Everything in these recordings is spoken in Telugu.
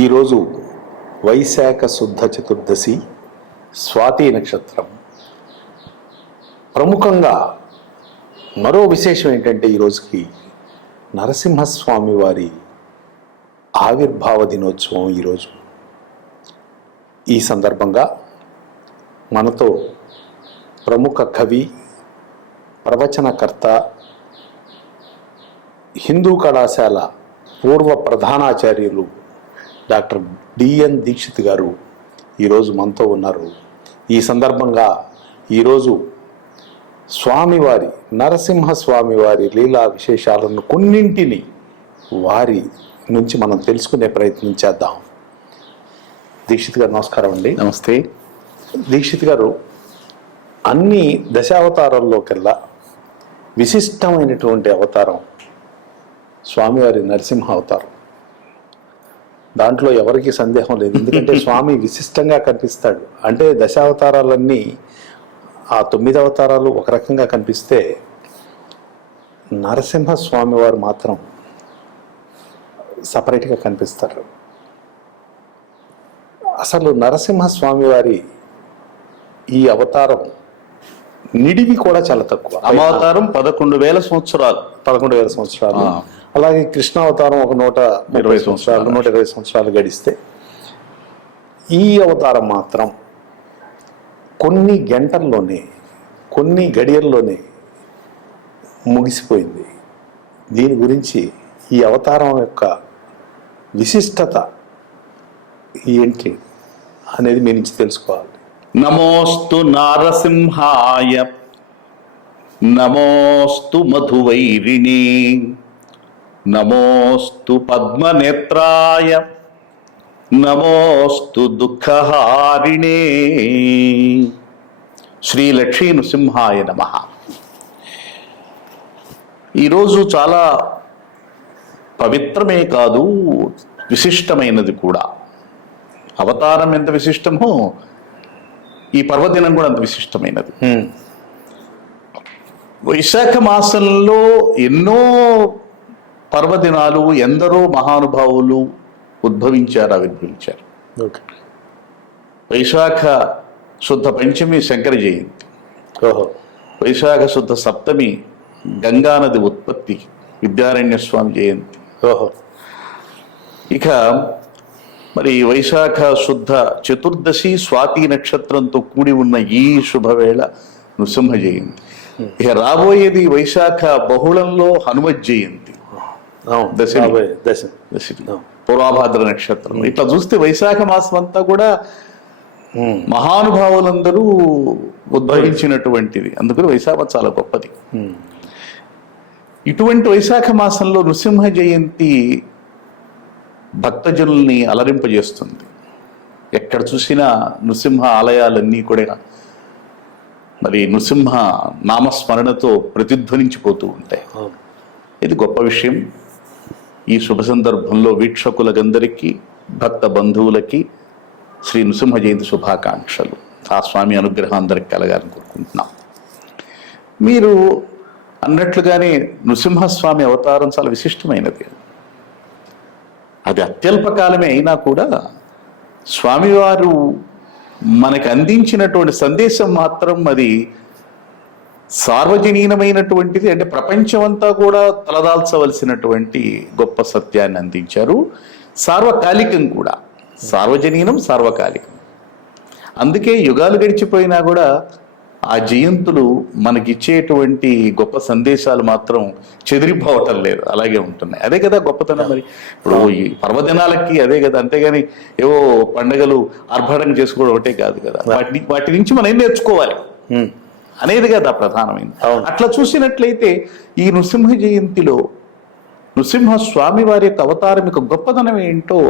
ఈరోజు వైశాఖ శుద్ధ చతుర్దశి స్వాతి నక్షత్రం. ప్రముఖంగా మరో విశేషం ఏంటంటే ఈరోజుకి నరసింహస్వామి వారి ఆవిర్భావ దినోత్సవం. ఈరోజు ఈ సందర్భంగా మనతో ప్రముఖ కవి, ప్రవచనకర్త, హిందూ కళాశాల పూర్వ ప్రధానాచార్యులు డాక్టర్ డిఎన్ దీక్షిత్ గారు ఈరోజు మనతో ఉన్నారు. ఈ సందర్భంగా ఈరోజు స్వామివారి నరసింహస్వామివారి లీలా విశేషాలను కొన్నింటిని వారి నుంచి మనం తెలుసుకునే ప్రయత్నం చేద్దాం. దీక్షిత్ గారు నమస్కారం అండి. నమస్తే. దీక్షిత్ గారు, అన్ని దశావతారాల్లోకెల్లా విశిష్టమైనటువంటి అవతారం స్వామివారి నరసింహ అవతారం. దాంట్లో ఎవరికి సందేహం లేదు, ఎందుకంటే స్వామి విశిష్టంగా కనిపిస్తాడు. అంటే దశావతారాలన్నీ, ఆ 9 అవతారాలు ఒక రకంగా కనిపిస్తే నరసింహ స్వామి వారు మాత్రం సపరేట్గా కనిపిస్తారు. అసలు నరసింహస్వామి వారి ఈ అవతారం నిడివి కూడా చాలా తక్కువ. అవతారం 11,000 సంవత్సరాలు. 11,000 సంవత్సరాలు. అలాగే కృష్ణ అవతారం ఒక 120 సంవత్సరాలు, 120 సంవత్సరాలు గడిస్తే ఈ అవతారం మాత్రం కొన్ని గంటల్లోనే, కొన్ని గడియల్లోనే ముగిసిపోయింది. దీని గురించి ఈ అవతారం యొక్క విశిష్టత ఏంటి అనేది మీ నుంచి తెలుసుకోవాలి. నమోస్తు నారసింహాయ, నమోస్తు మధువైరిణి, నమోస్తు పద్మనేత్రాయ, నమోస్తు దుఃఖహారిణే, శ్రీ లక్ష్మీ నృసింహాయ నమః. ఈరోజు చాలా పవిత్రమే కాదు, విశిష్టమైనది కూడా. అవతారం ఎంత విశిష్టమో ఈ పర్వదినం కూడా అంత విశిష్టమైనది. వైశాఖ మాసంలో ఎన్నో పర్వదినాలు, ఎందరో మహానుభావులు ఉద్భవించారు, ఆవిర్భవించారు. వైశాఖ శుద్ధ పంచమి శంకర జయంతి, వైశాఖ శుద్ధ సప్తమి గంగానది ఉత్పత్తి, విద్యారణ్య స్వామి జయంతి. ఇక మరి వైశాఖ శుద్ధ చతుర్దశి స్వాతి నక్షత్రంతో కూడి ఉన్న ఈ శుభవేళ నృసింహ జయంతి. ఇక రాబోయేది వైశాఖ బహుళంలో హనుమత్ జయంతి, దశమి, పూర్వభాద్ర నక్షత్రం. ఇట్లా చూస్తే వైశాఖ మాసం అంతా కూడా మహానుభావులందరూ ఉద్భవించినటువంటిది. అందుకని వైశాఖ చాలా గొప్పది. ఇటువంటి వైశాఖ మాసంలో నృసింహ జయంతి భక్తజనుల్ని అలరింపజేస్తుంది. ఎక్కడ చూసినా నృసింహ ఆలయాలన్నీ కూడా మరి నృసింహ నామస్మరణతో ప్రతిధ్వనించిపోతూ ఉంటాయి. ఇది గొప్ప విషయం. ఈ శుభ సందర్భంలో వీక్షకులందరికీ, భక్త బంధువులకి శ్రీ నృసింహ జయంతి శుభాకాంక్షలు. ఆ స్వామి అనుగ్రహం అందరికి కలగాలని కోరుకుంటున్నాం. మీరు అన్నట్లుగానే నృసింహస్వామి అవతారం చాలా విశిష్టమైనది. అది అత్యల్పకాలమే అయినా కూడా స్వామివారు మనకు అందించినటువంటి సందేశం మాత్రం అది సార్వజనీనమైనటువంటిది. అంటే ప్రపంచమంతా కూడా తలదాల్చవలసినటువంటి గొప్ప సత్యాన్ని అందించారు. సార్వకాలికం కూడా, సార్వజనీనం, సార్వకాలికం. అందుకే యుగాలు గడిచిపోయినా కూడా ఆ జయంతులు మనకిచ్చేటువంటి గొప్ప సందేశాలు మాత్రం చెదిరిపోవటం లేదు, అలాగే ఉంటున్నాయి. అదే కదా గొప్పతనం. మరి ఇప్పుడు ఈ పర్వదినాలకి అదే కదా, అంతేగాని ఏవో పండుగలు ఆర్భాటం చేసుకోవడం ఒకటే కాదు కదా. వాటి నుంచి మనం ఏం నేర్చుకోవాలి అనేది కదా ప్రధానమైనది. అట్లా చూసినట్లయితే ఈ నృసింహ జయంతిలో నృసింహస్వామి వారి యొక్క అవతారం యొక్క గొప్పతనం ఏంటో,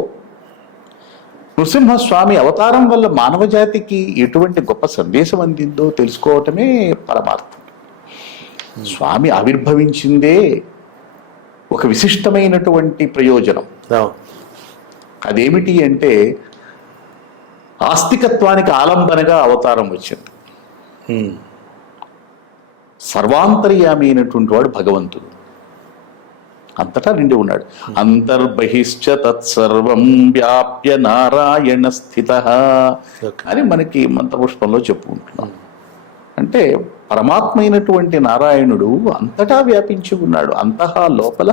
నృసింహస్వామి అవతారం వల్ల మానవ జాతికి ఎటువంటి గొప్ప సందేశం అందిందో తెలుసుకోవటమే పరమార్థం. స్వామి ఆవిర్భవించిందే ఒక విశిష్టమైనటువంటి ప్రయోజనం. అదేమిటి అంటే ఆస్తికత్వానికి ఆలంబనగా అవతారం వచ్చింది. సర్వాంతర్యామి అయినటువంటి వాడు భగవంతుడు. అంతటా నిండి ఉన్నాడు. అంతర్బహిశ్చ తత్సర్వం వ్యాప్య నారాయణ స్థిత అని మనకి మంత్రపుష్పంలో చెప్పుకుంటున్నాం. అంటే పరమాత్మ అయినటువంటి నారాయణుడు అంతటా వ్యాపించి ఉన్నాడు. అంతహా లోపల,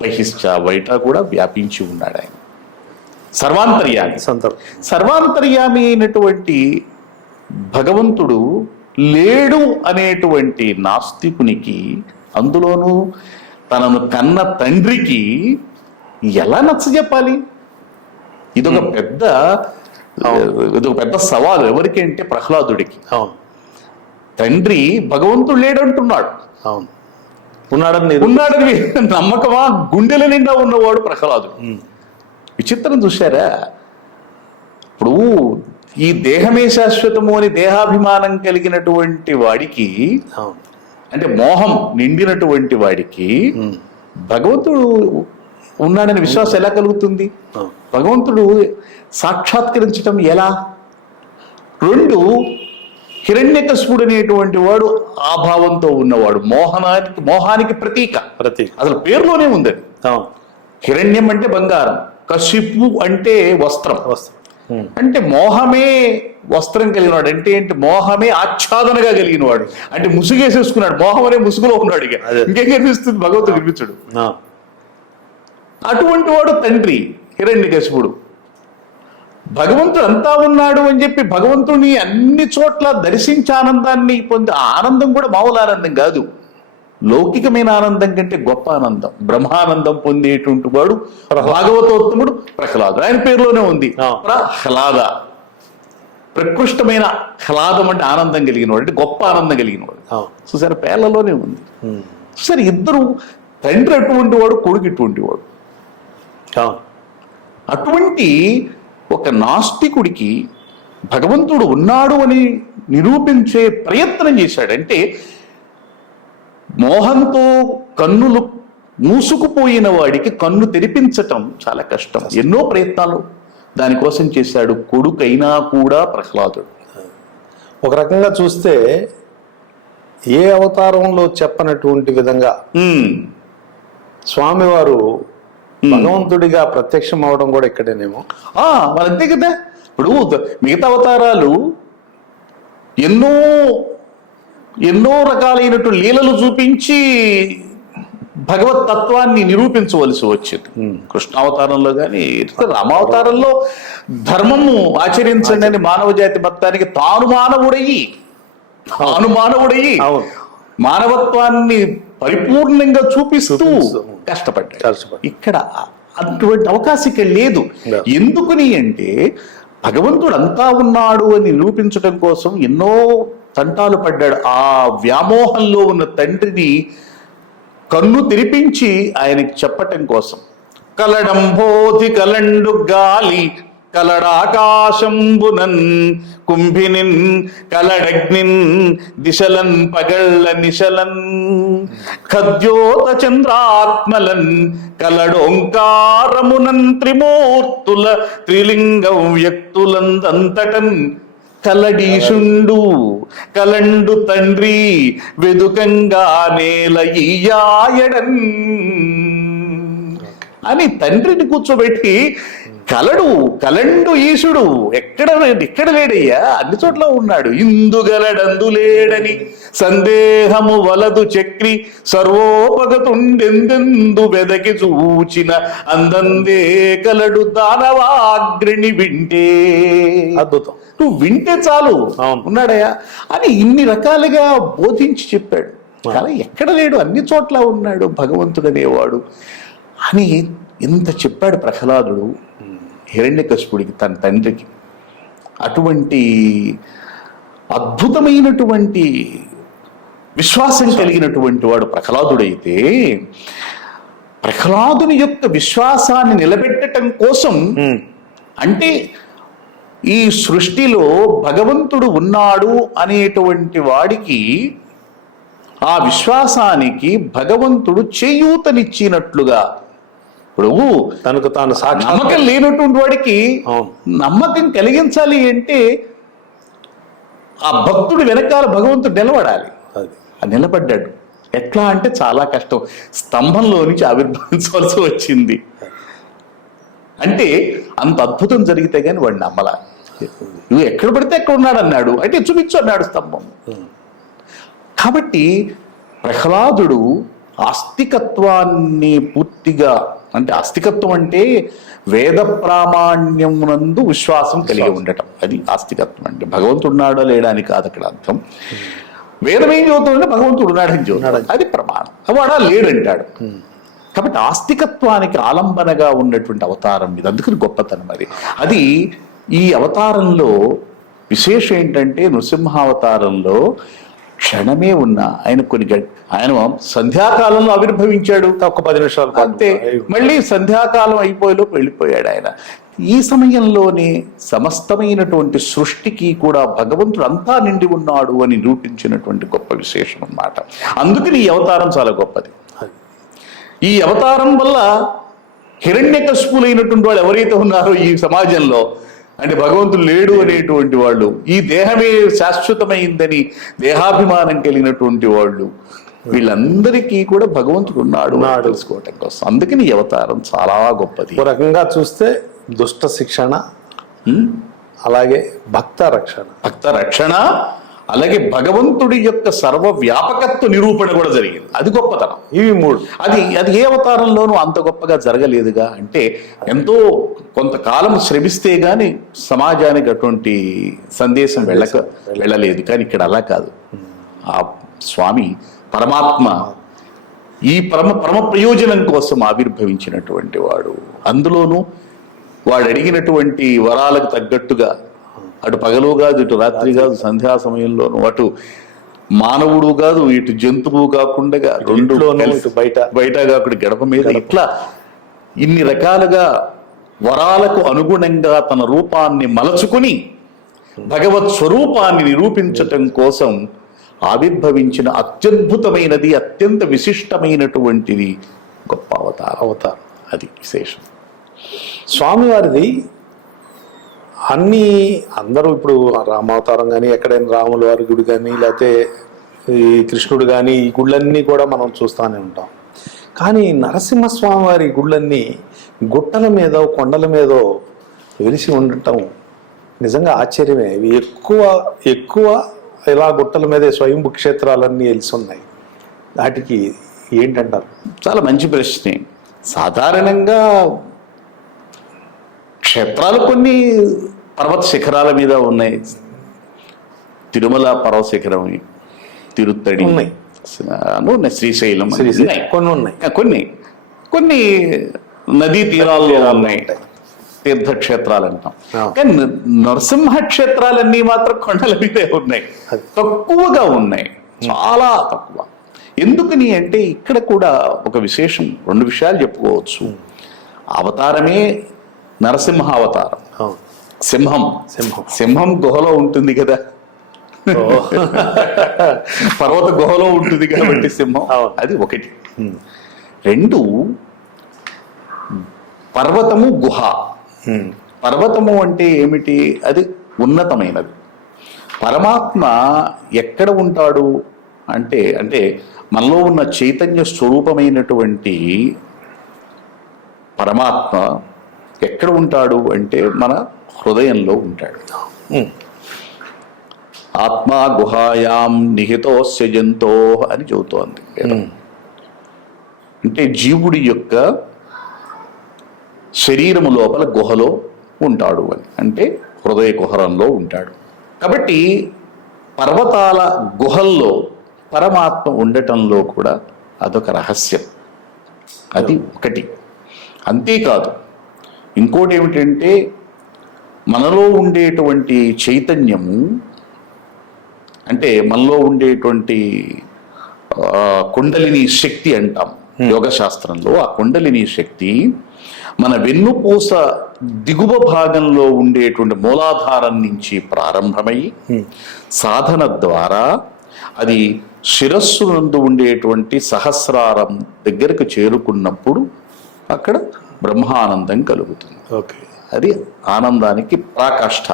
బహిశ్చ బయట కూడా వ్యాపించి ఉన్నాడు. ఆయన సర్వాంతర్యామి. సర్వాంతర్యామి అయినటువంటి భగవంతుడు లేడు అనేటువంటి నాస్తికునికి, అందులోనూ తనను కన్న తండ్రికి ఎలా నచ్చజెప్పాలి? ఇదొక పెద్ద సవాలు. ఎవరికి అంటే ప్రహ్లాదుడికి. తండ్రి భగవంతుడు లేడంటున్నాడు. ఉన్నాడని నమ్మకమా? గుండెల నిండా ఉన్నవాడు ప్రహ్లాదుడు. విచిత్రం చూశారా? ఇప్పుడు ఈ దేహమే శాశ్వతము అని దేహాభిమానం కలిగినటువంటి వాడికి, అంటే మోహం నిండినటువంటి వాడికి భగవంతుడు ఉన్నాడని విశ్వాసం ఎలా కలుగుతుంది? భగవంతుడు సాక్షాత్కరించడం ఎలా? రెండు, హిరణ్యకశిపుడు అనేటువంటి వాడు ఆ భావంతో ఉన్నవాడు, మోహానికి ప్రతీక. అసలు పేరులోనే ఉంది అది. హిరణ్యం అంటే బంగారం, కశిపు అంటే వస్త్రం. అంటే మోహమే వస్త్రం కలిగినవాడు. అంటే ఏంటి? మోహమే ఆచ్ఛాదనగా కలిగినవాడు. అంటే ముసుగేసేసుకున్నాడు, మోహం అనే ముసుగులో ఉన్నాడు. ఇక ఇంకేం కనిపిస్తుంది? భగవంతుడు కనిపించడు. అటువంటి వాడు తండ్రి హిరణ్యకశిపుడు. భగవంతుడు అంతా ఉన్నాడు అని చెప్పి భగవంతుడిని అన్ని చోట్ల దర్శించి ఆనందాన్ని పొంది, ఆనందం కూడా మామూలు ఆనందం కాదు, లౌకికమైన ఆనందం కంటే గొప్ప ఆనందం, బ్రహ్మానందం పొందేటువంటి వాడు భాగవతోత్తముడు ప్రహ్లాదుడు. ఆయన పేరులోనే ఉంది ప్రహ్లాద. ప్రకృష్టమైన హ్లాదం అంటే ఆనందం కలిగిన వాడు, అంటే గొప్ప ఆనందం కలిగిన వాడు. చూసారు, పేర్లలోనే ఉంది. చూసారు, ఇద్దరు, తండ్రి అటువంటి వాడు, కొడుకు ఇటువంటి వాడు. అటువంటి ఒక నాస్తికుడికి భగవంతుడు ఉన్నాడు అని నిరూపించే ప్రయత్నం చేశాడు. అంటే మోహంతో కన్నులు మూసుకుపోయిన వాడికి కన్ను తెరిపించటం చాలా కష్టం. ఎన్నో ప్రయత్నాలు దానికోసం చేశాడు. కొడుకైనా కూడా ప్రహ్లాదుడు. ఒక రకంగా చూస్తే ఏ అవతారంలో చెప్పనటువంటి విధంగా స్వామివారు భగవంతుడిగా ప్రత్యక్షం అవడం కూడా ఇక్కడేనేమో. మరి అంతే కదా. ఇప్పుడు మిగతా అవతారాలు ఎన్నో రకాలైనటువంటి లీలలు చూపించి భగవత్ తత్వాన్ని నిరూపించవలసి వచ్చింది. కృష్ణావతారంలో కానీ రామావతారంలో ధర్మము ఆచరించండి అని మానవ జాతి మొత్తానికి తాను మానవుడయ్యి మానవత్వాన్ని పరిపూర్ణంగా చూపిస్తూ కష్టపడ్డాడు. ఇక్కడ అటువంటి అవకాశం లేదు. ఎందుకని అంటే భగవంతుడు అంతా ఉన్నాడు అని నిరూపించడం కోసం ఎన్నో తంటాలు పడ్డాడు. ఆ వ్యామోహంలో ఉన్న తండ్రిని కన్ను తెరిపించి ఆయనకి చెప్పటం కోసం. కలడంబోధి కలండు గాలి కలడాకాశంబునన్ కుంభినిన్ కలడగ్నిన్ దిశలన్ పగళ్ళ నిశలన్ ఖద్యోత చంద్రాత్మలన్ కలడోంకారమునన్ త్రిమూర్తుల త్రిలింగం వ్యక్తులందంతటన్ కలడీశుండు కలండు తండ్రి వెదుకంగా నేల ఈయాయడన్ అని తండ్రిని కూర్చోబెట్టి కలండు ఈశుడు ఎక్కడ లేడయ్యా, అన్ని చోట్ల ఉన్నాడు. ఇందుగలడందు లేడని సందేహము వలదు చక్రి సర్వోపగతుండెందెందు వెదకి చూచిన అందందే కలడు దానవాగ్రిని వింటే. అద్భుతం. నువ్వు వింటే చాలు ఉన్నాడయ్యా అని ఇన్ని రకాలుగా బోధించి చెప్పాడు. కానీ ఎక్కడ లేడు, అన్ని చోట్ల ఉన్నాడు భగవంతుడు అనేవాడు అని ఇంత చెప్పాడు ప్రహ్లాదుడు హిరణ్యకశిపుడికి, తన తండ్రికి. అటువంటి అద్భుతమైనటువంటి విశ్వాసం కలిగినటువంటి వాడు ప్రహ్లాదుడైతే, ప్రహ్లాదుని యొక్క విశ్వాసాన్ని నిలబెట్టడం కోసం, అంటే ఈ సృష్టిలో భగవంతుడు ఉన్నాడు అనేటువంటి వాడికి ఆ విశ్వాసానికి భగవంతుడు చేయూతనిచ్చినట్లుగా, ఇప్పుడు తనకు తాను నమ్మకం లేనటువంటి వాడికి నమ్మకం కలిగించాలి అంటే ఆ భక్తుడు వెనకాల భగవంతుడు నిలబడాలి. నిలబడ్డాడు. ఎట్లా అంటే చాలా కష్టం. స్తంభంలో నుంచి ఆవిర్భవించవలసి వచ్చింది. అంటే అంత అద్భుతం జరిగితే గాని వాడు నమ్మలా. నువ్వు ఎక్కడ పడితే ఎక్కడ ఉన్నాడు అన్నాడు, అయితే చూపించు అన్నాడు స్తంభం. కాబట్టి ప్రహ్లాదుడు ఆస్తికత్వాన్ని పూర్తిగా, అంటే ఆస్తికత్వం అంటే వేద ప్రామాణ్యమునందు విశ్వాసం కలిగి ఉండటం, అది ఆస్తికత్వం అంటే. భగవంతుడు ఉన్నాడో లేడా అని కాదు అక్కడ అర్థం. వేదం ఏం చదువుతుందంటే భగవంతుడు ఉన్నాడని చదువుతాడు, అది ప్రమాణం. వాడా లేడంటాడు. కాబట్టి ఆస్తికత్వానికి ఆలంబనగా ఉన్నటువంటి అవతారం ఇది, అందుకని గొప్పతనం అది. అది ఈ అవతారంలో విశేషం ఏంటంటే, నృసింహావతారంలో క్షణమే ఉన్న ఆయన ఆయన సంధ్యాకాలంలో ఆవిర్భవించాడు, ఒక 10 నిమిషాలు అంతే. మళ్ళీ సంధ్యాకాలం అయిపోయేలోపు వెళ్ళిపోయాడు ఆయన. ఈ సమయంలోనే సమస్తమైనటువంటి సృష్టికి కూడా భగవంతుడు అంతా నిండి ఉన్నాడు అని నిరూపించినటువంటి గొప్ప విశేషం అన్నమాట. అందుకని ఈ అవతారం చాలా గొప్పది. ఈ అవతారం వల్ల హిరణ్యకశిపులైనటువంటి వాళ్ళు ఎవరైతే ఉన్నారో ఈ సమాజంలో, అంటే భగవంతుడు లేడు అనేటువంటి వాళ్ళు, ఈ దేహమే శాశ్వతమైందని దేహాభిమానం కలిగినటువంటి వాళ్ళు, వీళ్ళందరికీ కూడా భగవంతుడు ఉన్నాడు తెలుసుకోవటం కోసం. అందుకని ఈ అవతారం చాలా గొప్పది. ఒక రకంగా చూస్తే దుష్ట శిక్షణ, అలాగే భక్త రక్షణ, అలాగే భగవంతుడి యొక్క సర్వ వ్యాపకత్వ నిరూపణ కూడా జరిగింది. అది గొప్పతనం. ఇవి 3. అది ఏ అవతారంలోనూ అంత గొప్పగా జరగలేదుగా. అంటే ఎంతో కొంతకాలం శ్రమిస్తే గాని సమాజానికి అటువంటి సందేశం వెళ్ళలేదు. కానీ ఇక్కడ అలా కాదు. ఆ స్వామి పరమాత్మ ఈ పరమ ప్రయోజనం కోసం ఆవిర్భవించినటువంటి వాడు. అందులోనూ వాడు అడిగినటువంటి వరాలకు తగ్గట్టుగా, అటు పగలు కాదు, ఇటు రాత్రి కాదు, సంధ్యా సమయంలోను, అటు మానవుడు కాదు, ఇటు జంతువు కాకుండా రెండు బయట కాకుండా గడప మీద, ఇట్లా ఇన్ని రకాలుగా వరాలకు అనుగుణంగా తన రూపాన్ని మలచుకుని భగవత్ స్వరూపాన్ని నిరూపించటం కోసం ఆవిర్భవించిన అత్యద్భుతమైనది, అత్యంత విశిష్టమైనటువంటిది గొప్ప అవతారం. అది విశేషం. స్వామివారిది అందరూ ఇప్పుడు రామావతారం కానీ, ఎక్కడైనా రాముల వారి గుడి కానీ, లేకపోతే ఈ కృష్ణుడు కానీ, ఈ గుళ్ళన్నీ కూడా మనం చూస్తూనే ఉంటాం. కానీ నరసింహస్వామి వారి గుళ్ళన్నీ గుట్టల మీద, కొండల మీద వెలిసి ఉండటం నిజంగా ఆశ్చర్యమే. ఇవి ఎక్కువ ఇలా గుట్టల మీదే స్వయంభూ క్షేత్రాలన్నీ వెలిసి ఉన్నాయి. వాటికి ఏంటంటారు? చాలా మంచి ప్రశ్నే. సాధారణంగా క్షేత్రాలు కొన్ని పర్వత శిఖరాల మీద ఉన్నాయి. తిరుమల పర్వత శిఖరం, తిరుత్తడి ఉన్నాయి, శ్రీశైలం కొన్ని ఉన్నాయి, కొన్ని నదీ తీరాల్లో ఉన్నాయి, తీర్థక్షేత్రాలు అంటాం. కానీ నరసింహ క్షేత్రాలన్నీ మాత్రం కొండల మీదే ఉన్నాయి, తక్కువగా ఉన్నాయి, చాలా తక్కువ. ఎందుకని అంటే ఇక్కడ కూడా ఒక విశేషం, 2 విషయాలు చెప్పుకోవచ్చు. అవతారమే నరసింహ అవతారం. సింహం గుహలో ఉంటుంది కదా, పర్వత గుహలో ఉంటుంది కాబట్టి సింహం, అది ఒకటి. 2, పర్వతము గుహ. పర్వతము అంటే ఏమిటి? అది ఉన్నతమైనది. పరమాత్మ ఎక్కడ ఉంటాడు అంటే మనలో ఉన్న చైతన్య స్వరూపమైనటువంటి పరమాత్మ ఎక్కడ ఉంటాడు అంటే మన హృదయంలో ఉంటాడు. ఆత్మ గుహాయాం నిహితోస్య జంతో అని చెబుతోంది. అంటే జీవుడి యొక్క శరీరము లోపల గుహలో ఉంటాడు అని, అంటే హృదయ కుహరంలో ఉంటాడు. కాబట్టి పర్వతాల గుహల్లో పరమాత్మ ఉండటంలో కూడా అదొక రహస్యం. అది ఒకటి. అంతేకాదు, ఇంకోటి ఏమిటంటే మనలో ఉండేటువంటి చైతన్యము, అంటే మనలో ఉండేటువంటి కుండలిని శక్తి అంటాం యోగ శాస్త్రంలో. ఆ కుండలిని శక్తి మన వెన్నుపూస దిగువ భాగంలో ఉండేటువంటి మూలాధారం నుంచి ప్రారంభమై సాధన ద్వారా అది శిరస్సు నందు ఉండేటువంటి సహస్రారం దగ్గరకు చేరుకున్నప్పుడు అక్కడ బ్రహ్మానందం కలుగుతుంది. అది ఆనందానికి ప్రాకాష్ఠ,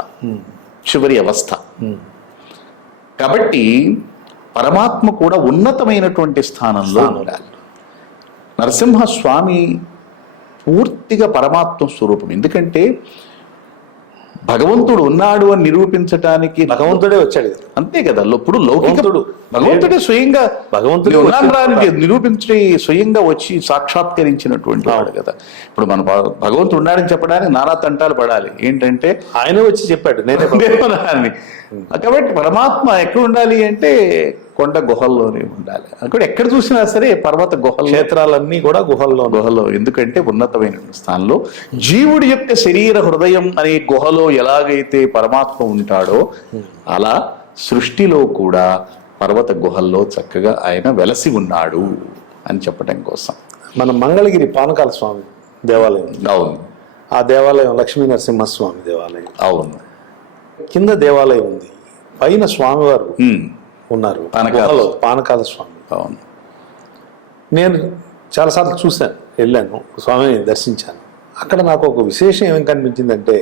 చివరి అవస్థ. కాబట్టి పరమాత్మ కూడా ఉన్నతమైనటువంటి స్థానంలో ఉండాలి. నరసింహస్వామి పూర్తిగా పరమాత్మ స్వరూపం. ఎందుకంటే భగవంతుడు ఉన్నాడు అని నిరూపించడానికి భగవంతుడే వచ్చాడు. అంతే కదా. ఇప్పుడు లౌకికుడు భగవంతుడే స్వయంగా భగవంతుడు ఉన్నానికి నిరూపించి స్వయంగా వచ్చి సాక్షాత్కరించినటువంటి వాడు కదా. ఇప్పుడు మన భగవంతుడు ఉన్నాడని చెప్పడానికి నానా తంటాలు పడాలి. ఏంటంటే ఆయనే వచ్చి చెప్పాడు నేనే అని. కాబట్టి పరమాత్మ ఎక్కడ ఉండాలి అంటే కొండ గుహల్లోనే ఉండాలి. అక్కడ ఎక్కడ చూసినా సరే పర్వత గుహలు, క్షేత్రాలన్నీ కూడా గుహల్లో. ఎందుకంటే ఉన్నతమైన స్థానంలో జీవుడి యొక్క శరీర హృదయం అనే గుహలో ఎలాగైతే పరమాత్మ ఉంటాడో అలా సృష్టిలో కూడా పర్వత గుహల్లో చక్కగా ఆయన వెలసి ఉన్నాడు అని చెప్పడం కోసం. మన మంగళగిరి పానకాల స్వామి దేవాలయం, అవును, ఆ దేవాలయం లక్ష్మీ నరసింహస్వామి దేవాలయం. అవును, కింద దేవాలయం ఉంది, పైన స్వామివారు ఉన్నారు పానకాల స్వామి. అవును, నేను చాలాసార్లు చూశాను, వెళ్ళాను, స్వామిని దర్శించాను. అక్కడ నాకు ఒక విశేషం ఏం కనిపించిందంటే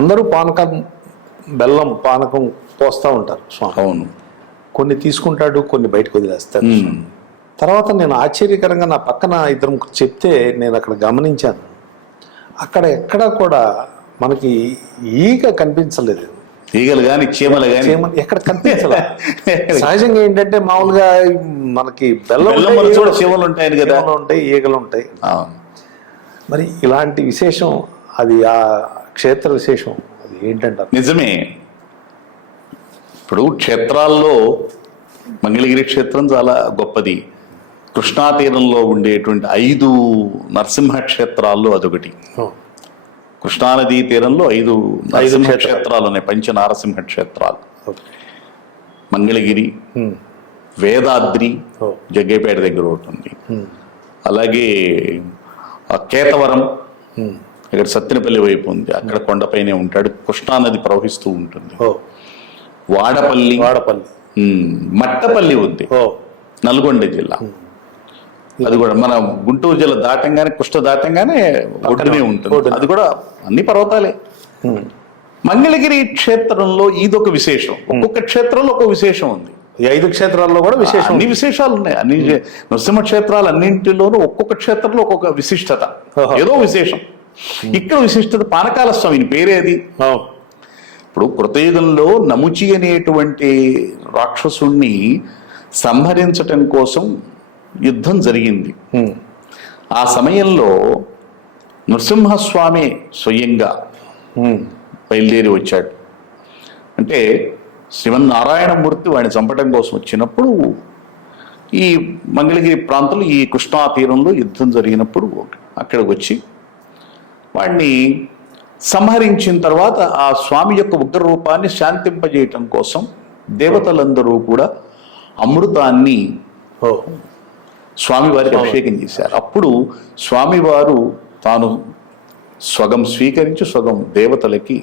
అందరూ బెల్లం పానకం పోస్తూ ఉంటారు స్వామి. అవును, కొన్ని తీసుకుంటాడు, కొన్ని బయటకు వదిలేస్తాడు. తర్వాత నేను ఆశ్చర్యకరంగా నా పక్కన ఇద్దరు చెప్తే నేను అక్కడ గమనించాను, అక్కడ ఎక్కడ కూడా మనకి ఈగ కనిపించలేదు. ఈగలు కానీ చీమలు కానీ ఎక్కడ కనిపించలేదు. సహజంగా ఏంటంటే మామూలుగా మనకి బెల్లం చీమలు ఉంటాయి కదా, ఉంటాయి, ఈగలు ఉంటాయి. మరి ఇలాంటి విశేషం అది ఆ క్షేత్ర విశేషం అది ఏంటంటారు? నిజమే. ఇప్పుడు క్షేత్రాల్లో మంగళగిరి క్షేత్రం చాలా గొప్పది. కృష్ణా తీరంలో ఉండేటువంటి 5 నరసింహ క్షేత్రాల్లో అదొకటి. కృష్ణానదీ తీరంలో 5 నరసింహ క్షేత్రాలు ఉన్నాయి, పంచనారసింహ క్షేత్రాలు. మంగళగిరి, వేదాద్రి జగ్గేపేట దగ్గర ఒకటి ఉంది, అలాగే కేతవరం ఇక్కడ సత్తెనపల్లి వైపు ఉంది, అక్కడ కొండపైనే ఉంటాడు, కృష్ణానది ప్రవహిస్తూ ఉంటుంది. వాడపల్లి, మట్టపల్లి ఉంది, నల్గొండ జిల్లా. అది కూడా మన గుంటూరు జిల్లా దాటంగానే, కృష్ణ దాటంగానే ఒడ్డునే ఉంటుంది. అది కూడా అన్ని పర్వతాలే. మంగళగిరి క్షేత్రంలో ఇదొక విశేషం. ఒక్కొక్క క్షేత్రంలో ఒక్కొక్క విశేషం ఉంది. ఈ 5 క్షేత్రాల్లో కూడా విశేషం, అన్ని విశేషాలు ఉన్నాయి. అన్ని నరసింహ క్షేత్రాలు అన్నింటిలోనూ ఒక్కొక్క క్షేత్రంలో ఒక్కొక్క విశిష్టత, ఏదో విశేషం. ఇక్కడ విశిష్టత పానకాల స్వామిని పేరేది. ఇప్పుడు కృతయుగంలో నముచి అనేటువంటి రాక్షసుణ్ణి సంహరించటం కోసం యుద్ధం జరిగింది. ఆ సమయంలో నృసింహస్వామి స్వయంగా బయలుదేరి వచ్చాడు. అంటే శ్రీమన్నారాయణమూర్తి వాడిని చంపడం కోసం వచ్చినప్పుడు ఈ మంగళగిరి ప్రాంతంలో ఈ కృష్ణా తీరంలో యుద్ధం జరిగినప్పుడు అక్కడికి వచ్చి వాడిని సంహరించిన తర్వాత ఆ స్వామి యొక్క ఉగ్ర రూపాన్ని శాంతింపజేయటం కోసం దేవతలందరూ కూడా అమృతాన్ని స్వామివారికి అభిషేకం చేశారు. అప్పుడు స్వామివారు తాను స్వగం స్వీకరించి స్వగం దేవతలకి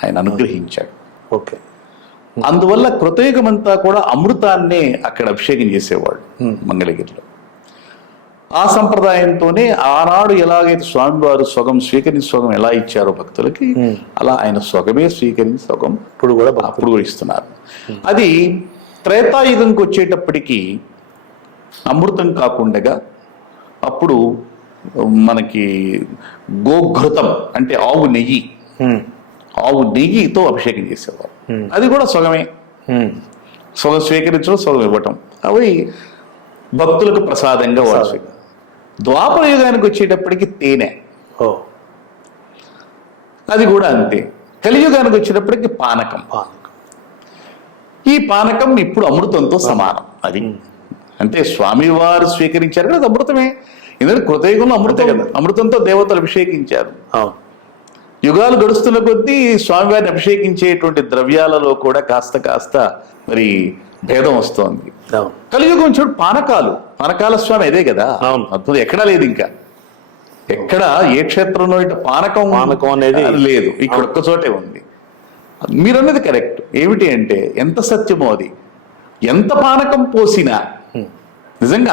ఆయన అనుగ్రహించాడు. ఓకే. అందువల్ల కృతయుగమంతా కూడా అమృతాన్నే అక్కడ అభిషేకం చేసేవాడు మంగళగిరిలో. ఆ సంప్రదాయంతోనే ఆనాడు ఎలాగైతే స్వామివారు స్వగం స్వీకరించి స్వగం ఎలా ఇచ్చారో భక్తులకి, అలా ఆయన స్వగమే స్వీకరించి స్వగం అప్పుడు కూడా ఇస్తున్నారు. అది త్రేతాయుగంకి వచ్చేటప్పటికి అమృతం కాకుండా అప్పుడు మనకి గోఘృతం అంటే ఆవు నెయ్యితో అభిషేకం చేసేవారు. అది కూడా స్వగమే. స్వగం స్వీకరించడం, స్వగం ఇవ్వటం, అవి భక్తులకు ప్రసాదంగా వాడు. ద్వాపర యుగానికి వచ్చేటప్పటికి తేనె, అది కూడా అంతే. కలియుగానికి వచ్చేటప్పటికి పానకం. ఈ పానకం ఇప్పుడు అమృతంతో సమానం. అది అంటే స్వామివారు స్వీకరించారు కదా, అది అమృతమే. ఎందుకంటే కృతయుగంలో అమృతంతో దేవతలు అభిషేకించారు. యుగాలు గడుస్తున్న కొద్దీ స్వామివారిని అభిషేకించేటువంటి ద్రవ్యాలలో కూడా కాస్త మరి భేదం వస్తోంది. కలియుగం చూడు, పానకాల స్వామి అదే కదా, అద్భుతం. ఎక్కడా లేదు, ఇంకా ఎక్కడ ఏ క్షేత్రంలో ఇటు పానకం అనేది లేదు, ఇక్కడ ఒక్క చోటే ఉంది. మీరన్నది కరెక్ట్. ఏమిటి అంటే ఎంత సత్యమో అది. ఎంత పానకం పోసినా నిజంగా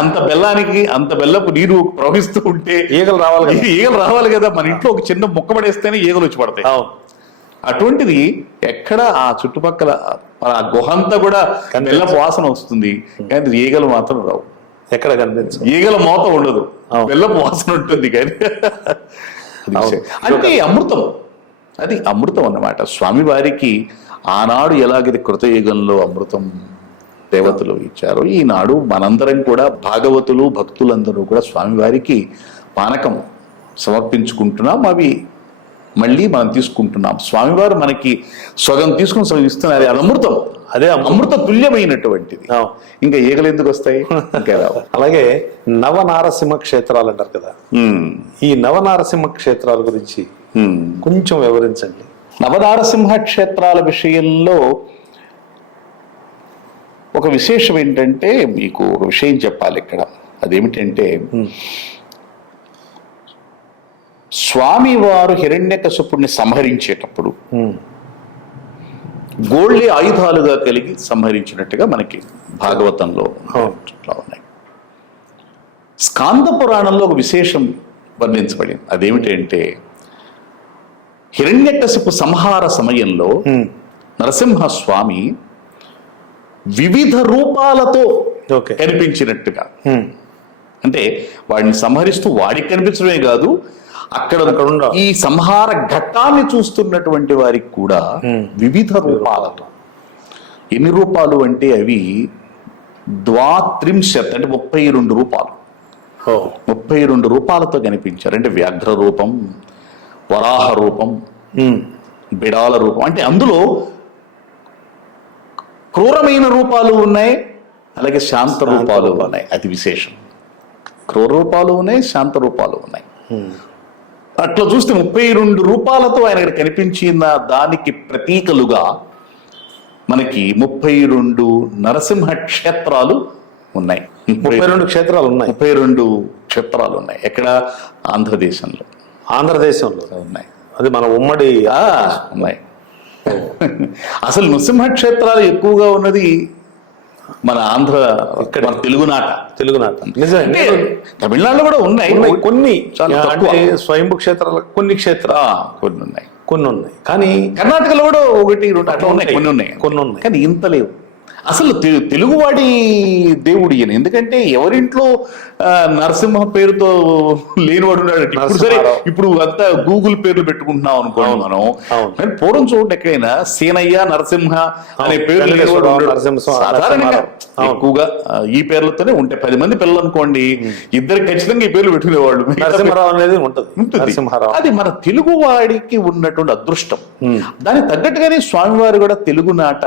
అంత బెల్లపు నీరు ప్రవహిస్తూ ఉంటే ఈగలు రావాలి కదా. మన ఇంట్లో ఒక చిన్న ముక్క పడేస్తేనే ఈగలు వచ్చి పడతాయి. అటువంటిది ఎక్కడ ఆ చుట్టుపక్కల ఆ గుహ అంతా కూడా బెల్లపు వాసన వస్తుంది, కానీ ఈగలు మాత్రం రావు. ఎక్కడ కనిపించదు, ఈగల మోత ఉండదు, బెల్లపు వాసన ఉంటుంది కానీ. అంటే అమృతం, అది అమృతం అన్నమాట. స్వామివారికి ఆనాడు ఎలాగైతే కృతయుగంలో అమృతం దేవతలు ఇచ్చారో, ఈనాడు మనందరం కూడా భాగవతులు భక్తులందరూ కూడా స్వామివారికి పానకం సమర్పించుకుంటున్నాం. అవి మళ్ళీ మనం తీసుకుంటున్నాం. స్వామివారు మనకి సగం తీసుకుని సగం ఇస్తున్నారు. అది అమృతం, అదే అమృత తుల్యమైనటువంటిది. ఇంకా ఈగలు ఎందుకు వస్తాయి? ఇంకా అలాగే నవనారసింహ క్షేత్రాలు అంటారు కదా, ఈ నవనారసింహ క్షేత్రాల గురించి కొంచెం వివరించండి. నవనారసింహ క్షేత్రాల విషయంలో ఒక విశేషం ఏంటంటే, మీకు ఒక విషయం చెప్పాలి ఇక్కడ. అదేమిటంటే, స్వామివారు హిరణ్యకశిపుణ్ణి సంహరించేటప్పుడు గోళ్ళే ఆయుధాలుగా కలిగి సంహరించినట్టుగా మనకి భాగవతంలో ఉన్నాయి. స్కాంద పురాణంలో ఒక విశేషం వర్ణించబడింది. అదేమిటంటే, హిరణ్యకశిపు సంహార సమయంలో నరసింహస్వామి వివిధ రూపాలతో కనిపించినట్టుగా, అంటే వాడిని సంహరిస్తూ వాడికి కనిపించడమే కాదు, అక్కడ ఈ సంహార ఘట్టాన్ని చూస్తున్నటువంటి వారికి కూడా వివిధ రూపాలతో. ఎన్ని రూపాలు అంటే అవి 32, అంటే 32 రూపాలు. 32 రూపాలతో కనిపించారు. అంటే వ్యాఘ్ర రూపం, వరాహ రూపం, బిడాల రూపం. అంటే అందులో క్రూరమైన రూపాలు ఉన్నాయి, అలాగే శాంత రూపాలు ఉన్నాయి. అది విశేషం. క్రూర రూపాలు ఉన్నాయి, శాంత రూపాలు ఉన్నాయి. అట్లా చూస్తే 32 రూపాలతో ఆయన కనిపించిన దానికి ప్రతీకలుగా మనకి 32 నరసింహ క్షేత్రాలు ఉన్నాయి. 32 క్షేత్రాలు ఉన్నాయి. 32 క్షేత్రాలు ఉన్నాయి. ఎక్కడ? ఆంధ్రదేశంలో ఉన్నాయి. అది మన ఉమ్మడి ఉన్నాయి. అసలు నృసింహ క్షేత్రాలు ఎక్కువగా ఉన్నది మన ఆంధ్ర, మన తెలుగునాట. నిజమే. తమిళనాడులో కూడా ఉన్నాయి కొన్ని, చాలా తక్కువ. స్వయంభూ క్షేత్రాలు కొన్ని ఉన్నాయి. కానీ కర్ణాటకలో కూడా 1, 2 అట్లా ఉన్నాయి. కొన్ని ఉన్నాయి కానీ ఇంత లేవు. అసలు తెలుగువాడి దేవుడు ఈయన. ఎందుకంటే ఎవరింట్లో నరసింహ పేరుతో లేనివాడు ఉన్నాడు. ఇప్పుడు సరే, ఇప్పుడు అంతా గూగుల్ పేర్లు పెట్టుకుంటున్నాం అనుకోండి మనం. కానీ పూర్వం చూడండి, ఎక్కడైనా సీనయ్య, నరసింహ అనే పేర్లు సాధారణంగా ఎక్కువగా ఈ పేర్లతోనే ఉంటాయి. 10 మంది పిల్లలు అనుకోండి, ఇద్దరు ఖచ్చితంగా ఈ పేర్లు పెట్టుకునేవాళ్ళు. నరసింహారావు అనేది ఉంటుంది. అది మన తెలుగువాడికి ఉన్నటువంటి అదృష్టం. దానికి తగ్గట్టుగానే స్వామివారు కూడా తెలుగునాట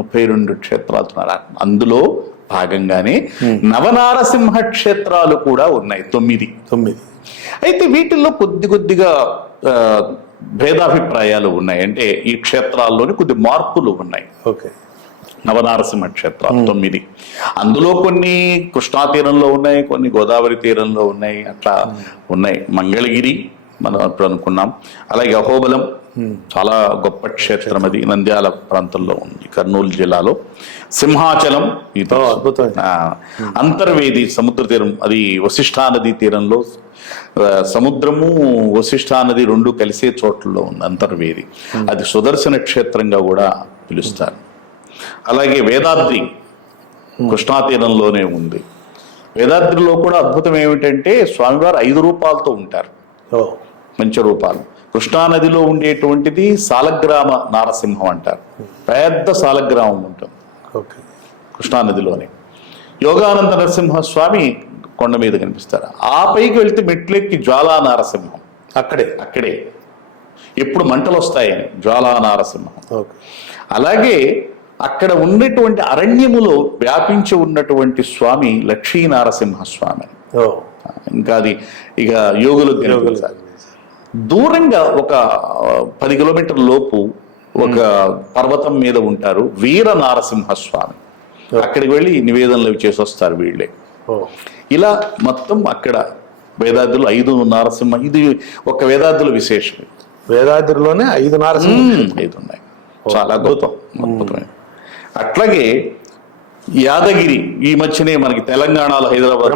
32 క్షేత్రాలు. అందులో భాగంగానే నవనారసింహ క్షేత్రాలు కూడా ఉన్నాయి, 9. అయితే వీటిల్లో కొద్దిగా భేదాభిప్రాయాలు ఉన్నాయి. అంటే ఈ క్షేత్రాల్లోని కొద్ది మార్పులు ఉన్నాయి. నవనారసింహ క్షేత్రాలు 9. అందులో కొన్ని కృష్ణా తీరంలో ఉన్నాయి, కొన్ని గోదావరి తీరంలో ఉన్నాయి, అట్లా ఉన్నాయి. మంగళగిరి మనం అప్పుడు అనుకున్నాం. అలాగే అహోబలం చాలా గొప్ప క్షేత్రం, అది నంద్యాల ప్రాంతంలో ఉంది, కర్నూలు జిల్లాలో. సింహాచలం, అంతర్వేది సముద్ర తీరం, అది వశిష్ఠా నది తీరంలో. సముద్రము వశిష్ఠా నది 2 కలిసే చోట్లలో ఉంది అంతర్వేది. అది సుదర్శన క్షేత్రంగా కూడా పిలుస్తారు. అలాగే వేదాద్రి కృష్ణా తీరంలోనే ఉంది. వేదాద్రిలో కూడా అద్భుతం ఏమిటంటే, స్వామివారు 5 రూపాలతో ఉంటారు, పంచరూపాలు. కృష్ణానదిలో ఉండేటువంటిది సాలగ్రామ నారసింహం అంటారు. పెద్ద సాలగ్రామం ఉంటుంది కృష్ణానదిలోనే. యోగానంద నరసింహస్వామి కొండ మీద కనిపిస్తారు. ఆ పైకి వెళ్తే మెట్లెక్కి జ్వాలా నారసింహం అక్కడే ఎప్పుడు మంటలు వస్తాయని జ్వాలా నారసింహం. అలాగే అక్కడ ఉన్నటువంటి అరణ్యములో వ్యాపించి ఉన్నటువంటి స్వామి లక్ష్మీ నారసింహస్వామి. ఇంకా అది ఇక యోగులు దూరంగా ఒక 10 కిలోమీటర్ల లోపు ఒక పర్వతం మీద ఉంటారు వీర నారసింహస్వామి. అక్కడికి వెళ్ళి నివేదనలు చేసి వస్తారు వీళ్ళే. ఇలా మొత్తం అక్కడ వేదాద్రిలో 5 నారసింహ. ఇది ఒక వేదాద్రిలో విశేషం. వేదాద్రిలోనే 5 నారసింహ 5 ఉన్నాయి. చాలా అద్భుతమైన. అట్లాగే యాదగిరి ఈ మధ్యనే మనకి తెలంగాణలో హైదరాబాద్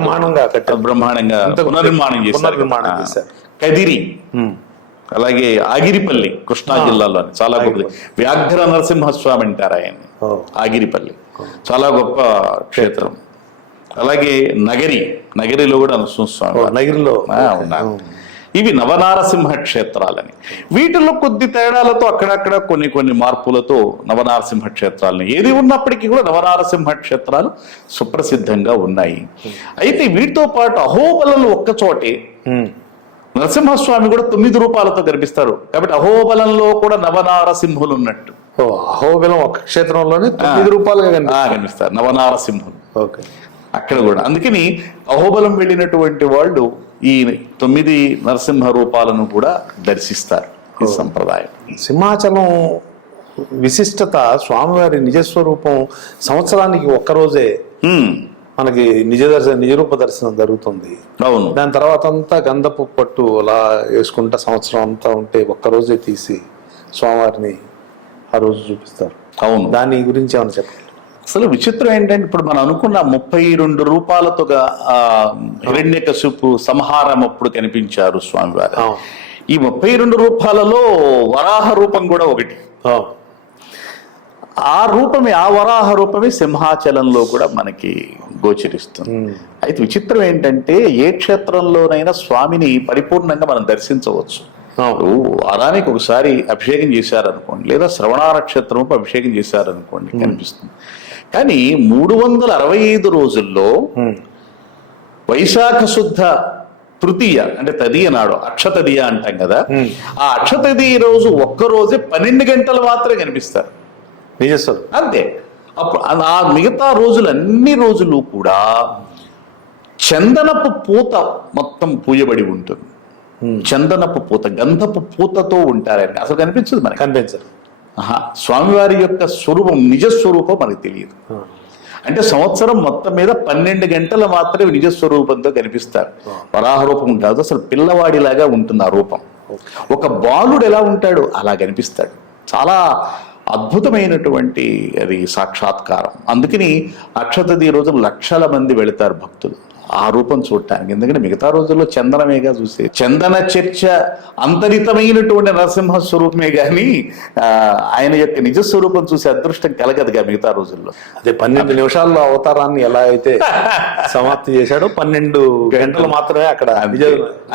బ్రహ్మాండంగా పునర్నిర్మాణం చేశారు. కదిరి అలాగే ఆగిరిపల్లి కృష్ణా జిల్లాలోని చాలా గొప్పది. వ్యాఘ్ర నరసింహస్వామి అంటారు ఆయన్ని. ఆగిరిపల్లి చాలా గొప్ప క్షేత్రం. అలాగే నగరిలో కూడా నరసింహస్వామి నగిరిలో ఉన్నారు. ఇవి నవనారసింహ క్షేత్రాలని. వీటిలో కొద్ది తేడాలతో అక్కడక్కడ కొన్ని మార్పులతో నవనారసింహ క్షేత్రాలని, ఏది ఉన్నప్పటికీ కూడా నవనారసింహ క్షేత్రాలు సుప్రసిద్ధంగా ఉన్నాయి. అయితే వీటితో పాటు అహోబలంలో ఒక్కచోటే నరసింహస్వామి కూడా 9 రూపాలతో కనిపిస్తారు. కాబట్టి అహోబలంలో కూడా నవనారసింహులు ఉన్నట్టు. అహోబలం ఒక క్షేత్రంలోనే 9 రూపాయలుగా కనిపిస్తారు నవనారసింహులు. ఓకే, అక్కడ కూడా. అందుకని అహోబలం వెళ్ళినటువంటి వాళ్ళు ఈ 9 నరసింహ రూపాలను కూడా దర్శిస్తారు. ఈ సంప్రదాయం. సింహాచలం విశిష్టత, స్వామివారి నిజస్వరూపం సంవత్సరానికి ఒక్కరోజే మనకి నిజరూప దర్శనం జరుగుతుంది. అవును. దాని తర్వాత అంతా గంధపు పట్టు అలా వేసుకుంటా సంవత్సరం అంతా ఉంటే ఒక్కరోజే తీసి స్వామివారిని ఆ రోజు చూపిస్తారు. అవును. దాని గురించి ఏమైనా చెప్పండి. అసలు విచిత్రం ఏంటంటే ఇప్పుడు మనం అనుకున్న 32 రూపాలతో హిరణ్యకశిపు సంహారం అప్పుడు కనిపించారు స్వామివారు. ఈ 32 రూపాలలో వరాహ రూపం కూడా ఒకటి. ఆ వరాహ రూపమే సింహాచలంలో కూడా మనకి గోచరిస్తుంది. అయితే విచిత్రం ఏంటంటే ఏ క్షేత్రంలోనైనా స్వామిని పరిపూర్ణంగా మనం దర్శించవచ్చు. వారానికి ఒకసారి అభిషేకం చేశారనుకోండి, లేదా శ్రవణ నక్షత్రం అభిషేకం చేశారనుకోండి కనిపిస్తుంది. కానీ 365 రోజుల్లో వైశాఖ శుద్ధ తృతీయ అంటే తదియ నాడు అక్షతదియ అంటాం కదా, ఆ అక్షతదియ రోజు ఒక్కరోజే 12 గంటలు మాత్రమే కనిపిస్తారు. అంతే. అప్పుడు ఆ మిగతా అన్ని రోజులు కూడా చందనపు పూత మొత్తం పూయబడి ఉంటుంది. చందనపు పూత, గంధపు పూతతో ఉంటారని అసలు కనిపించదు, మనకి కనిపించదు. స్వామివారి యొక్క స్వరూపం, నిజస్వరూపం మనకు తెలియదు. అంటే సంవత్సరం మొత్తం మీద 12 గంటలు మాత్రమే నిజస్వరూపంతో కనిపిస్తారు. వరాహ రూపం కాదు, అసలు పిల్లవాడిలాగా ఉంటుంది ఆ రూపం. ఒక బాలుడు ఎలా ఉంటాడు అలా కనిపిస్తాడు. చాలా అద్భుతమైనటువంటి అది సాక్షాత్కారం. అందుకని అక్షతది రోజు లక్షల మంది వెళతారు భక్తులు ఆ రూపం చూడటానికి. ఎందుకంటే మిగతా రోజుల్లో చందనమేగా చూసే, చందన చర్చ అంతరితమైనటువంటి నరసింహ స్వరూపమే గాని ఆయన యొక్క నిజ స్వరూపం చూసే అదృష్టం కలగదుగా మిగతా రోజుల్లో. అదే 12 నిమిషాల్లో అవతారాన్ని ఎలా అయితే సమాప్తి చేశాడో 12 గంటలు మాత్రమే అక్కడ.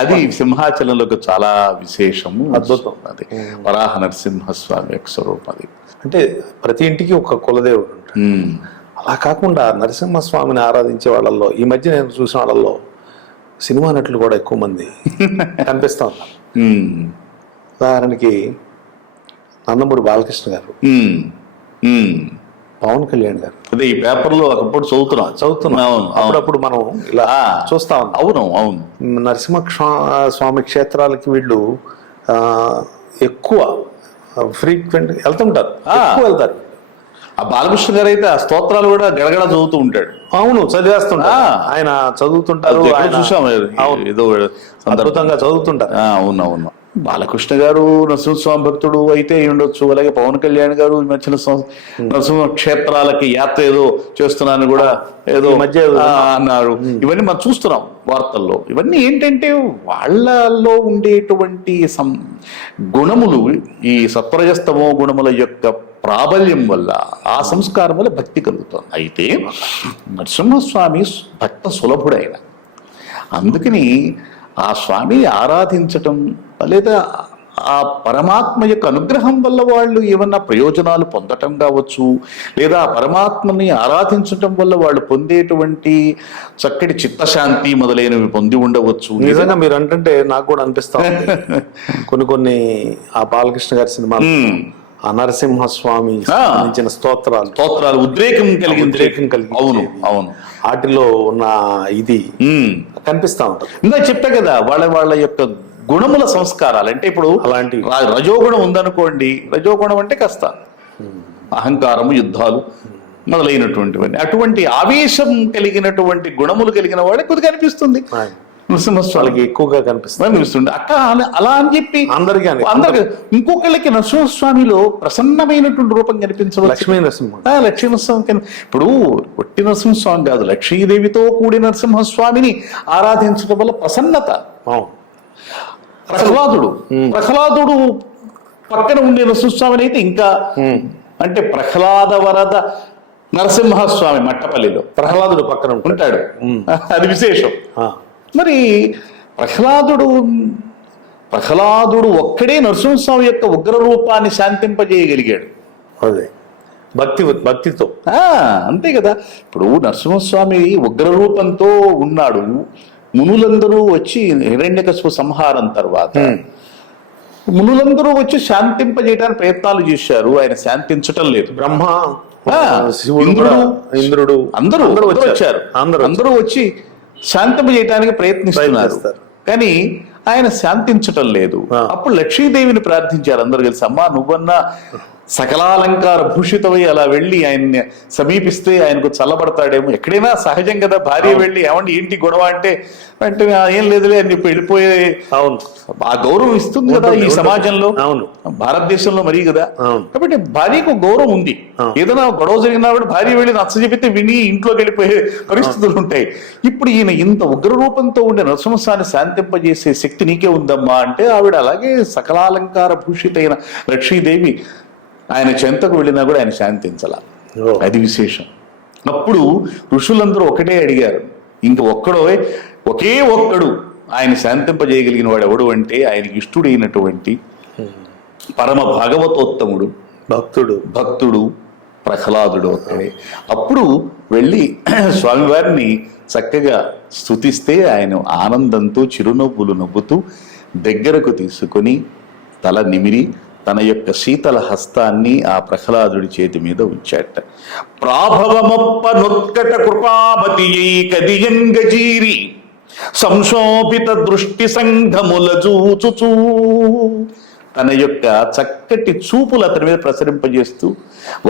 అది సింహాచలంలోకి చాలా విశేషము, అద్భుతం. అది వరాహ నరసింహస్వామి యొక్క స్వరూపం. అది అంటే ప్రతి ఇంటికి ఒక కులదేవుడు ఉంటాడు. అలా కాకుండా నరసింహస్వామిని ఆరాధించే వాళ్ళల్లో ఈ మధ్య నేను చూసిన వాళ్ళల్లో సినిమా నటులు కూడా ఎక్కువ మంది కనిపిస్తా ఉన్నారు. ఉదాహరణకి నందమూరి బాలకృష్ణ గారు, పవన్ కళ్యాణ్ గారు. అదే ఈ పేపర్లో ఒకప్పుడు చదువుతున్నాం. అప్పుడప్పుడు మనం ఇలా చూస్తా ఉన్నాం. అవును. నరసింహ స్వామి క్షేత్రాలకి వీళ్ళు ఎక్కువ ఫ్రీక్వెంట్ వెళ్తుంటారు, ఎక్కువ వెళ్తారు. ఆ బాలకృష్ణ గారు అయితే ఆ స్తోత్రాలు కూడా గడగడ చదువుతూ ఉంటాడు. అవును, చదివేస్తుంటా. ఆయన చదువుతుంటారు, చూసాం, ఏదో అద్భుతంగా చదువుతుంటారు. అవునవును. బాలకృష్ణ గారు నరసింహస్వామి భక్తుడు అయితే ఉండొచ్చు. అలాగే పవన్ కళ్యాణ్ గారు ఈ మధ్యన నరసింహ క్షేత్రాలకి యాత్ర ఏదో చేస్తున్నాను కూడా ఏదో మధ్య అన్నారు. ఇవన్నీ మనం చూస్తున్నాం వార్తల్లో. ఇవన్నీ ఏంటంటే వాళ్ళలో ఉండేటువంటి గుణములు, ఈ సత్వరజస్తమో గుణముల యొక్క ప్రాబల్యం వల్ల, ఆ సంస్కారం వల్ల భక్తి కలుగుతుంది. అయితే నరసింహస్వామి భక్త సులభుడైన, అందుకని ఆ స్వామిని ఆరాధించటం లేదా ఆ పరమాత్మ యొక్క అనుగ్రహం వల్ల వాళ్ళు ఏమన్నా ప్రయోజనాలు పొందటం కావచ్చు, లేదా ఆ పరమాత్మని ఆరాధించటం వల్ల వాళ్ళు పొందేటువంటి చక్కటి చిత్తశాంతి మొదలైనవి పొంది ఉండవచ్చు. నిజంగా మీరు అంటే నాకు కూడా అనిపిస్తా కొన్ని ఆ బాలకృష్ణ గారి సినిమా ఆ నరసింహస్వామి సంబంధించిన స్తోత్రాలు ఉద్రేకం కలిగి అవును వాటిలో ఉన్న ఇది కనిపిస్తా ఉంటుంది. ఇంకా చెప్పా కదా, వాళ్ళ యొక్క గుణముల సంస్కారాలు. అంటే ఇప్పుడు అలాంటి రజోగుణం ఉందనుకోండి, రజోగుణం అంటే కాస్త అహంకారము, యుద్ధాలు మొదలైనటువంటివన్నీ, అటువంటి ఆవేశం కలిగినటువంటి గుణములు కలిగిన వాడే కొద్దిగా అనిపిస్తుంది నరసింహస్వామికి ఎక్కువగా కనిపిస్తుంది. అలా అని చెప్పి అందరికీ ఇంకొకళ్ళకి నరసింహస్వామిలో ప్రసన్నమైనటువంటి రూపం కనిపించవచ్చు. లక్ష్మీ నరసింహస్వామి ఇప్పుడు ఒట్టి నరసింహస్వామి కాదు, లక్ష్మీదేవితో కూడి నరసింహస్వామిని ఆరాధించడం వల్ల ప్రసన్నత. ప్రహ్లాదుడు పక్కన ఉండే నరసింహస్వామిని అయితే ఇంకా అంటే ప్రహ్లాద వరద నరసింహస్వామి మట్టపల్లిలో ప్రహ్లాదుడు పక్కన ఉంటాడు. అది విశేషం. మరి ప్రహ్లాదుడు ఒక్కడే నరసింహస్వామి యొక్క ఉగ్ర రూపాన్ని శాంతింపజేయగలిగాడు. అదే భక్తితో. అంతే కదా. ఇప్పుడు నరసింహస్వామి ఉగ్ర రూపంతో ఉన్నాడు. మునులందరూ వచ్చి హిరణ్యకశిపు సంహారం తర్వాత మునులందరూ వచ్చి శాంతింపజేయడానికి ప్రయత్నాలు చేశారు. ఆయన శాంతించటం లేదు. బ్రహ్మ, ఇంద్రుడు అందరూ వచ్చారు. అందరూ వచ్చి శాంతింపజేయడానికి ప్రయత్నిస్తున్నారు. కానీ ఆయన శాంతించటం లేదు. అప్పుడు లక్ష్మీదేవిని ప్రార్థించారు అందరూ కలిసి. అమ్మా, నువ్వన్నా సకలాలంకార భూషితమై అలా వెళ్ళి ఆయన్ని సమీపిస్తే ఆయనకు చల్లబడతాడేమో. ఎక్కడైనా సహజం కదా, భార్య వెళ్ళి ఏమండి ఏంటి గొడవ అంటే వెంటనే ఏం లేదులే అని చెప్పి వెళ్ళిపోయే. అవును, ఆ గౌరవం ఇస్తుంది కదా ఈ సమాజంలో. అవును, భారతదేశంలో మరీ కదా. కాబట్టి భార్యకు గౌరవం ఉంది. ఏదైనా గొడవ జరిగినా కూడా భార్య వెళ్ళి నచ్చ చెబితే విని ఇంట్లోకి వెళ్ళిపోయే పరిస్థితులు ఉంటాయి. ఇప్పుడు ఈయన ఇంత ఉగ్ర రూపంతో ఉండే నరసింహస్వామిని శాంతింపజేసే శక్తి నీకే ఉందమ్మా అంటే ఆవిడ అలాగే సకలాలంకార భూషితైన లక్ష్మీదేవి ఆయన చెంతకు వెళ్ళినా కూడా ఆయన శాంతించాల. అది విశేషం. అప్పుడు ఋషులందరూ ఒకటే అడిగారు, ఇంక ఒకే ఒక్కడు ఆయన శాంతింపజేయగలిగిన వాడు ఎవడు అంటే ఆయనకి ఇష్టుడైనటువంటి పరమ భాగవతోత్తముడు భక్తుడు ప్రహ్లాదుడు ఒక్కడే. అప్పుడు వెళ్ళి స్వామివారిని చక్కగా స్తుతిస్తే ఆయన ఆనందంతో చిరునవ్వులు నవ్వుతూ దగ్గరకు తీసుకొని తల నిమిరి తన యొక్క శీతల హస్తాన్ని ఆ ప్రహ్లాదుడి చేతి మీద ఉంచాట. ప్రాభవమప్ప నొత్కట కృపామతి కదియంగజీరి సంశోభిత దృష్టి సంఘముల చూచుచూ తన యొక్క చక్కటి చూపులు అతని మీద ప్రసరింపజేస్తూ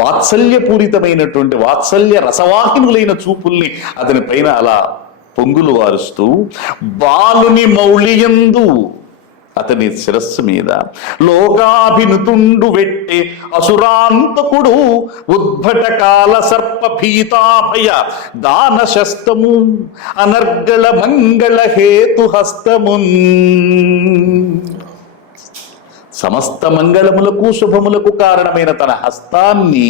వాత్సల్యపూరితమైనటువంటి వాత్సల్య రసవాహినులైన చూపుల్ని అతని పైన అలా పొంగులు వారుస్తూ బాలుని మౌళియందు అతని శిరస్సు మీద లోకాభినుతుండు వెట్టే అసురాంతకుడు ఉద్భటకాల సర్ప భీతాభయ దాన శస్తము అనర్గళ మంగళ హేతు హస్తమున్ సమస్త మంగళములకు శుభములకు కారణమైన తన హస్తాన్ని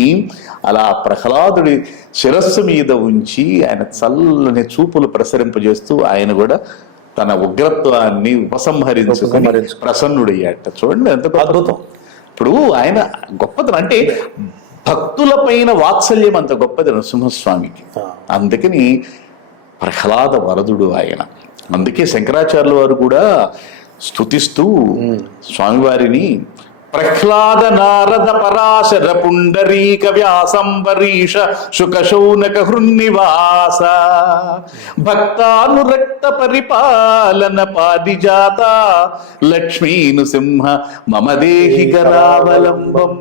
అలా ప్రహ్లాదుడి శిరస్సు మీద ఉంచి ఆయన చల్లని చూపులు ప్రసరింపజేస్తూ ఆయన కూడా తన ఉగ్రత్వాన్ని ఉపసంహరించుకొని ప్రసన్నుడయ్యాట. చూడండి ఎంత అద్భుతం. ఇప్పుడు ఆయన గొప్పతనం అంటే భక్తుల పైన వాత్సల్యం అంత గొప్పది నరసింహస్వామికి. అందుకని ప్రహ్లాద వరదుడు ఆయన. అందుకే శంకరాచార్యుల వారు కూడా స్తుతిస్తూ స్వామివారిని ప్రహ్లాద నారద పరాశర పుండరీక వ్యాసంబరీష శుకశౌనక హృన్నివాస భక్తానురక్త పరిపాలన పారిజాత లక్ష్మీను సింహ మమ దేహి గరావలంబం.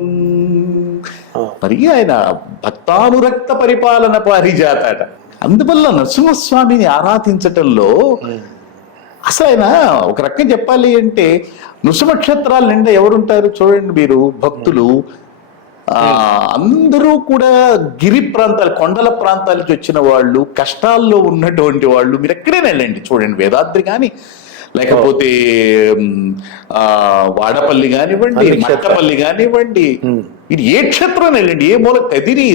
మరి ఆయన భక్తానురక్త పరిపాలన పారిజాత అట. అందువల్ల నరసింహస్వామిని ఆరాధించటంలో అసలు ఆయన ఒక రకం చెప్పాలి అంటే నృసింహక్షేత్రాల నిండా ఎవరుంటారు చూడండి మీరు, భక్తులు అందరూ కూడా గిరి ప్రాంతాలు కొండల ప్రాంతాల నుంచి వచ్చిన వాళ్ళు, కష్టాల్లో ఉన్నటువంటి వాళ్ళు. మీరు ఎక్కడైనా వెళ్ళండి చూడండి, వేదాద్రి కానీ లేకపోతే వాడపల్లి కానివ్వండి, మట్టపల్లి కానివ్వండి, ఇది ఏ క్షేత్రం వెళ్ళండి, ఏ మూల కదిరి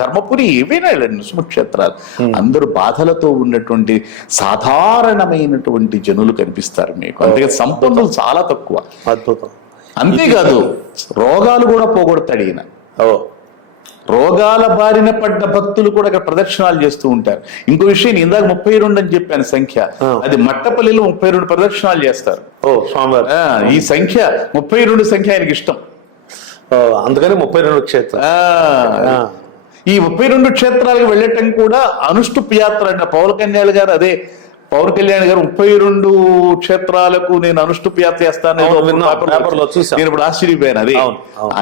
ధర్మపురి ఏవైనా వెళ్ళండి నృసింహక్షేత్రాలు. అందరూ బాధలతో ఉన్నటువంటి సాధారణమైనటువంటి జనులు కనిపిస్తారు మీకు. అందుకే సంపన్నులు చాలా తక్కువ. అద్భుతం. అంతేకాదు రోగాలు కూడా పోగొడతాడు ఈయన. రోగాల బారిన పడ్డ భక్తులు కూడా ఇక్కడ ప్రదక్షిణాలు చేస్తూ ఉంటారు. ఇంకో విషయం, ఇందాక 32 అని చెప్పాను సంఖ్య, అది మట్టపల్లిలో 32 ప్రదక్షిణాలు చేస్తారు. ఈ సంఖ్య 32 సంఖ్య ఆయనకి ఇష్టం. అందుకని 32 క్షేత్రాలు. ఈ 32 క్షేత్రాలకు వెళ్ళటం కూడా అనుష్టుప్ యాత్ర అంట. పవన్ కళ్యాణ్ గారు 32 క్షేత్రాలకు నేను అనుష్టుప్ యాత్ర చేస్తాను నేను ఇప్పుడు ఆశ్చర్యపోయాను. అది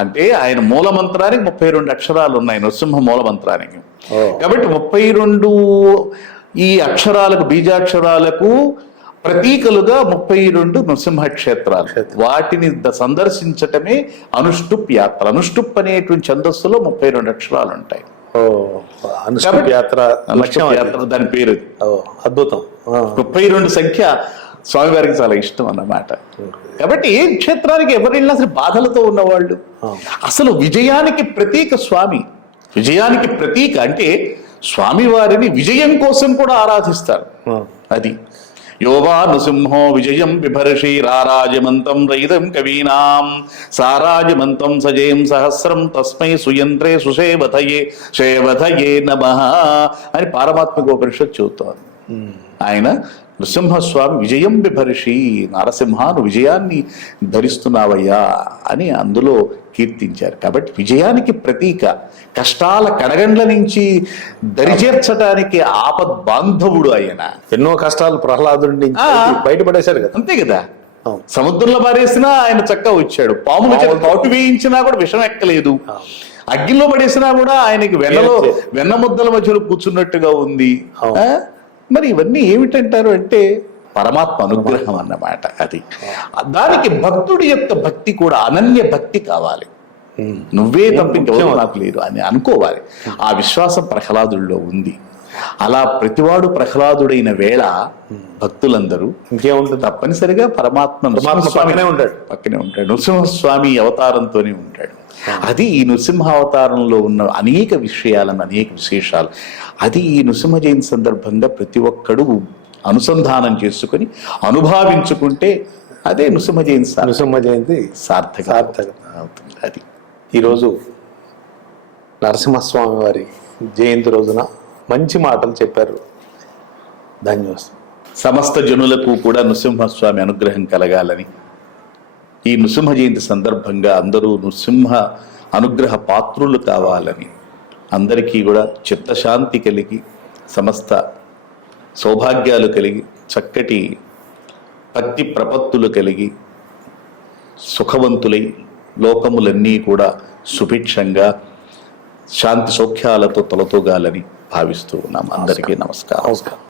అంటే ఆయన మూల మంత్రానికి 32 అక్షరాలు ఉన్నాయి, నరసింహ మూల మంత్రానికి. కాబట్టి 32 ఈ అక్షరాలకు బీజాక్షరాలకు ప్రతీకలుగా 32 నృసింహ క్షేత్రాలు. వాటిని సందర్శించటమే అనుష్టుప్ యాత్ర. అనుష్టుప్ అనేటువంటి ఛందస్సులో 32 అక్షరాలు ఉంటాయి. యాత్ర దాని పేరు. అద్భుతం. 32 సంఖ్య స్వామివారికి చాలా ఇష్టం అన్నమాట. కాబట్టి ఏ క్షేత్రానికి ఎవరు వెళ్ళినా అసలు బాధలతో ఉన్నవాళ్ళు. అసలు విజయానికి ప్రతీక స్వామి. విజయానికి ప్రతీక అంటే స్వామివారిని విజయం కోసం కూడా ఆరాధిస్తారు. అది యోవా నృసింహో విజయం బిభర్షి రారాజమంతం రయిదం కవీనాం సారాజమంతం సజయం సహస్రం తస్మై సుయంత్రే సుషేవథయే నమః అని పారమాత్మికోపనిషత్తు చెబుతోంది. ఆయన నృసింహస్వామి విజయం బిభర్షి, నరసింహాను విజయాన్ని ధరిస్తున్నావయ్యా అని అందులో కీర్తించారు. కాబట్టి విజయానికి ప్రతీక, కష్టాల కడగండ్ల నుంచి దరిచేర్చడానికి ఆపద్ బాంధవుడు ఆయన. ఎన్నో కష్టాలు ప్రహ్లాదుడి నుంచి బయటపడేశారు కదా. అంతే కదా, సముద్రంలో పారేసినా ఆయన చక్కగా వచ్చాడు. పాముల చేత కాటు వేయించినా కూడా విషం ఎక్కలేదు. అగ్గిలో పడేసినా కూడా ఆయనకి వెన్న ముద్దల మధ్యలో కూర్చున్నట్టుగా ఉంది. మరి ఇవన్నీ ఏమిటంటారు అంటే పరమాత్మ అనుగ్రహం అన్నమాట. అది దానికి భక్తుడి యొక్క భక్తి కూడా అనన్య భక్తి కావాలి. నువ్వే తప్పించవద్దు నాకు లేదు అని అనుకోవాలి. ఆ విశ్వాసం ప్రహ్లాదుల్లో ఉంది. అలా ప్రతివాడు ప్రహ్లాదుడైన వేళ భక్తులందరూ ఇంకేముంటుంది, తప్పనిసరిగా పక్కనే ఉంటాడు. నృసింహస్వామి అవతారంతోనే ఉంటాడు. అది ఈ నృసింహ అవతారంలో ఉన్న అనేక విషయాలను, అనేక విశేషాలు. అది ఈ నృసింహ జయంతి సందర్భంగా ప్రతి ఒక్కడు అనుసంధానం చేసుకుని అనుభావించుకుంటే అదే నృసింహ జయంతి సార్థక అవుతుంది. అది ఈరోజు నరసింహస్వామి వారి జయంతి రోజున మంచి మాటలు చెప్పారు. ధన్యవాదాలు. సమస్త జనులకు కూడా నృసింహస్వామి అనుగ్రహం కలగాలని, ఈ నృసింహ జయంతి సందర్భంగా అందరూ నృసింహ అనుగ్రహ పాత్రులు కావాలని, అందరికీ కూడా చిత్తశాంతి కలిగి, సమస్త సౌభాగ్యాలు కలిగి, చక్కటి భక్తి ప్రపత్తులు కలిగి, సుఖవంతులై లోకములన్నీ కూడా సుభిక్షంగా శాంతి సౌఖ్యాలతో తొలతూగాలని భావిస్తూ ఉన్నాం. అందరికీ నమస్కారం.